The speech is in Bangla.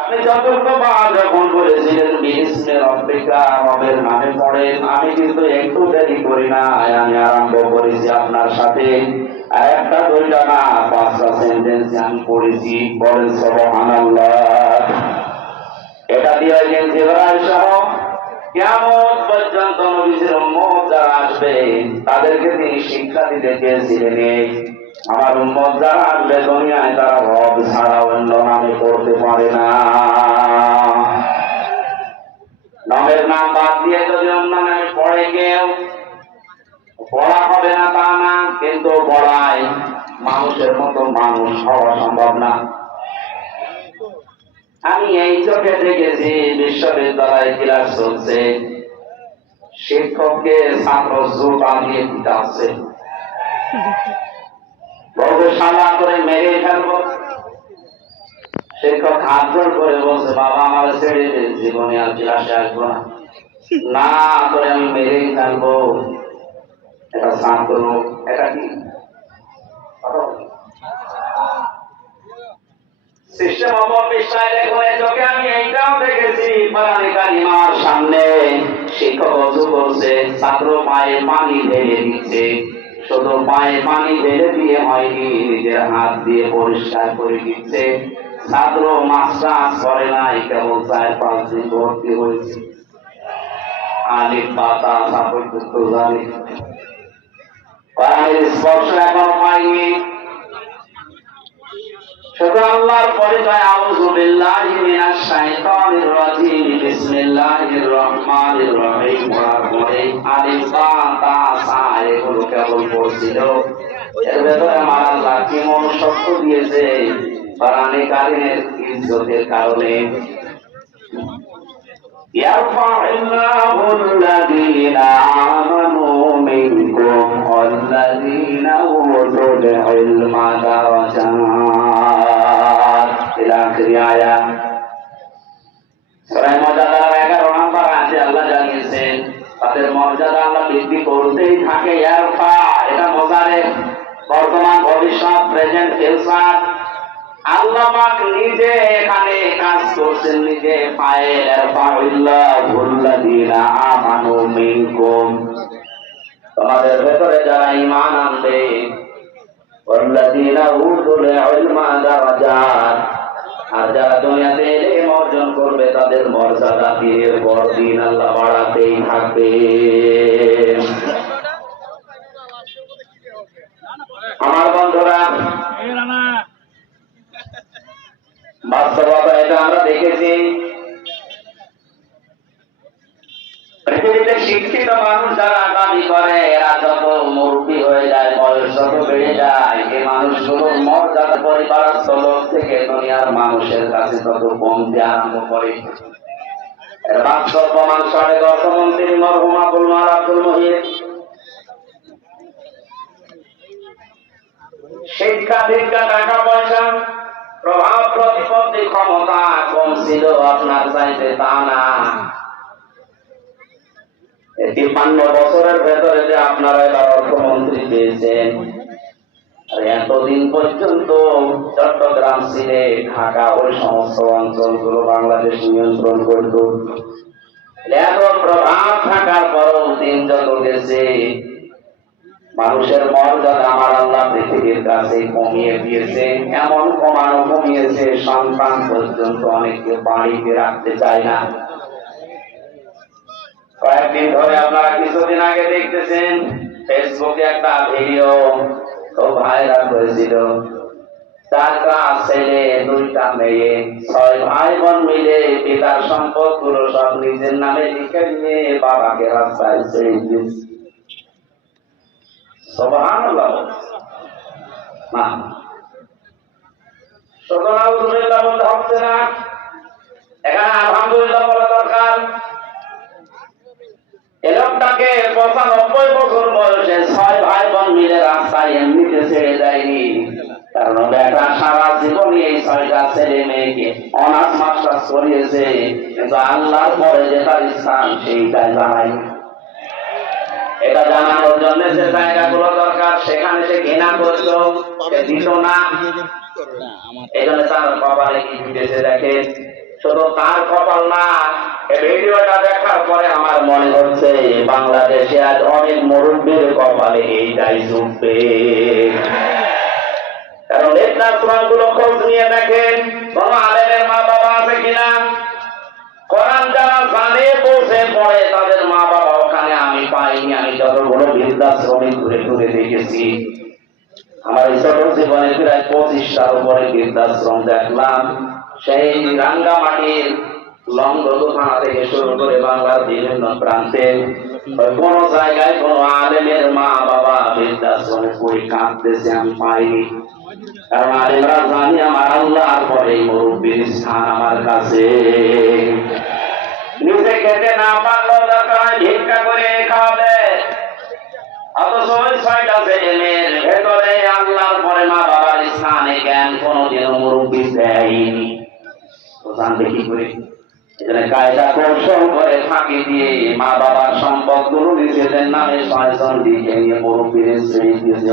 আপনি যতবার যখন বলেছিলেন বিসমি রাব্বিকা, রবের নামে পড়েন, আমি কিন্তু একটু দেরি করি না, আমি আরম্ভ করেছি আপনার সাথে। আর একটা দুইটা না, 5টা সেন্টেন্স আমি পড়েছি। বলেন সুবহানাল্লাহ। এটা দিয়ে জিবরাইল সহ কিয়ামত পর্যন্ত নবীর উম্মত যারা আসবে তাদেরকে তিনি শিক্ষা দিতে চেয়েছিলেন, আমার উম্মত যারা আসবে দুনিয়ায় তারা রব ছাড়া অন্য নামে পড়তে পারে না। নামের নাম বাদ দিয়ে যদি অন্য নামে পড়ে কেউ, পড়া হবে না তা না, কিন্তু পড়ায় মানুষের মতো মানুষ হওয়া সম্ভব না। আমি এই চোখে দেখেছি, বিশ্ববিদ্যালয়ে ক্লাস চলছে, শিক্ষককে ছাত্র জুতা দিয়ে পিটাচ্ছে, গবেষণা করে মেরে ফেলবো। শিক্ষক হাত জোর করে বলছে, বাবা আমার ছেড়ে দে, জীবনে আর ক্লাসে আসবো না, না করে আমি মেরেই ফেলবো। এটা ছাত্র, এটা কি সিস্টেম অফ অফিসার। চোখে আমি এইটাও দেখেছি, কোরআনে কারিমার সামনে শিক্ষক ওযু করছে, ছাত্র পায়ে পানি ঢেলে দিচ্ছে। শুধু পায়ে পানি ঢেলে দিয়ে হয়নি, নিজের হাত দিয়ে পরিষ্কার করে দিচ্ছে। ছাত্র মাস্টার্স করে নাই, কেবল 4-5 দিন ভর্তি হয়েছে। আলিফ বাতা সাপোর্ট জানি, কোরআনের স্পর্শ এখনো পাইনি। শুধু আল্লাহর পরিচয়, আউযু বিল্লাহি মিনাশ শাইতানির রাজিম, বিসমিল্লাহির রহমানির রহিম। পরে আলিফ বা তা সা এগুলো কেবল পড়ছিল। এর ভেতরে আমার আল্লাহ কি মনুষ্যত্ব দিয়েছে কোরআনে কারিমের ইজ্জতের কারণে। ইয়ারফা'ুল্লাহু আল্লাযীনা আমানু মিনকুম ওয়াল্লাযীনা উতুল ইলমা দারাজাত। ইলা আখির আয়াত। সূরা মুজাদালার 11 নম্বর আয়াতে আল্লাহ জানিয়েছেন তাদের মর্যাদা আল্লাহ বৃদ্ধি করতেই থাকে। ইয়ারফা, এটা মুজারে, বর্তমান, ভবিষ্যৎ, প্রেজেন্ট, ফিউচার। আল্লাহ পাক নিজে এখানে কাজ করছেন, নিজে পায়ে। ইয়ারফা'ুল্লাহু আল্লাযীনা আমানু মিনকুম, তোমাদের ভেতরে যারা ঈমান আনবে, ওয়াল্লাযীনা উতুল ইলমা দারাজাত, আর যারা দুনিয়াতে ইলম অর্জন করবে তাদের মর্যাদা দিনের পর দিন আল্লাহ বাড়াতেই থাকবে। আমার বন্ধুরা, বাস্তবতা এটা আমরা দেখেছি। পৃথিবীতে শিক্ষিত মানুষ যারা দাবি করে, এরা যত মুরব্বী হয়ে যায়, বয়স যত বেড়ে যায়, এই মানুষগুলোর মর্যাদা পরিবারস্থ লোক থেকে দুনিয়ার মানুষের কাছে তত কমতে আরম্ভ করে। এর বাস্তব প্রমাণ সাবেক অর্থমন্ত্রী মরহুম আবুল মাল আব্দুল মহিদ। শিক্ষা দীক্ষা, টাকা পয়সা, প্রভাব প্রতিপত্তি, ক্ষমতা কম ছিল আপনার চাইতে, তা না। 53 বছরের ভেতরে যে আপনারা এবার অর্থমন্ত্রী পেয়েছেন, আর এতদিন পর্যন্ত চট্টগ্রাম, সিলেট, ঢাকা, ওই সমস্ত অঞ্চলগুলো বাংলাদেশ নিয়ন্ত্রণ করত। এত প্রভাব থাকার পরও দিন যত গেছে, মানুষের মর্যাদা আমার আল্লাহ পৃথিবীর কাছে কমিয়ে দিয়েছে। এমন কমিয়েছে, সন্তান পর্যন্ত অনেকে বাড়িতে রাখতে চায় না। কয়েকদিন ধরে আপনারা, কিছুদিন আগে দেখতেছেন ফেসবুকে একটা ভিডিও খুব ভাইরাল হয়েছিল। 4টা ছেলে 2টা মেয়ে, 6 ভাই বোন মিলে পিতার সম্পদ গুলো সব নিজের নামে লিখে নিয়ে বাবাকে রাস্তায় ছেড়ে দিয়েছে। সুবহানাল্লাহ। না, শুধু আলহামদুলিল্লাহ বলতে হচ্ছে না, এখানে আলহামদুলিল্লাহ বলা দরকার। এ লোকটাকে 95 বছর বয়সে 6 ভাই বোন মিলে রাস্তায় এমনিতে ছেড়ে দেয়নি, কারণ বেটা সারা জীবন এই 6টা ছেলে মেয়েকে অনাথ মাস্টার্স করিয়েছে, কিন্তু আল্লাহর পরে যে তার স্থান সেইটা জানাই। এটা জানানোর জন্য যে জায়গাগুলো দরকার সেখানে সে ঘৃণা করতো, সে দিত না। এই জন্য তার কপালে কি দিতেছে দেখেন, শুধু তার কপাল না, এই ভিডিওটা দেখার পরে আমার মনে হচ্ছে বাংলাদেশে আজ অনেক মুরব্বীর কপালে এইটাই জুটবে। কারণ বৃদ্ধাশ্রম গুলো খোঁজ নিয়ে দেখেন, কোন আলেমের মা বাবা আছে কিনা? কোরআন যারা জানে বসে পড়ে তাদের মা বাবা ওখানে আমি পাইনি। আমি যতগুলো বৃদ্ধাশ্রমে ঘুরে ঘুরে দেখেছি, আমার এই ছোট জীবনে প্রায় 25টার উপরে বৃদ্ধাশ্রম দেখলাম। সেই রাঙ্গামাটির লংগদু থানা থেকে শুরু করে বাংলার বিভিন্ন প্রান্তে কোন জায়গায় কোন আলেমের মা বাবা বৃদ্ধাশ্রমে পড়ে কাঁদতেছে আমি পাইনি। কারণ আলেমরা জানি আমার আল্লাহর পরে মুরব্বীর স্থান আমার কাছে। নিজে খেতে না পারলেও দরকার ভিক্ষা করে খাওয়াবে, অথচ ওই 6টা ছেলেমেয়ের ভেতরে আল্লাহর পরে মা বাবার স্থানে জ্ঞান কোনদিনও মুরব্বী দেয়নি। তো জানবে কি করে? এখানে কায়দা কৌশল করে ফাঁকি দিয়ে মা বাবার সম্পদ গুলো নিজেদের নামে 6 জন দিকে নিয়ে মুরব্বীর শ্রেণী দিয়েছে।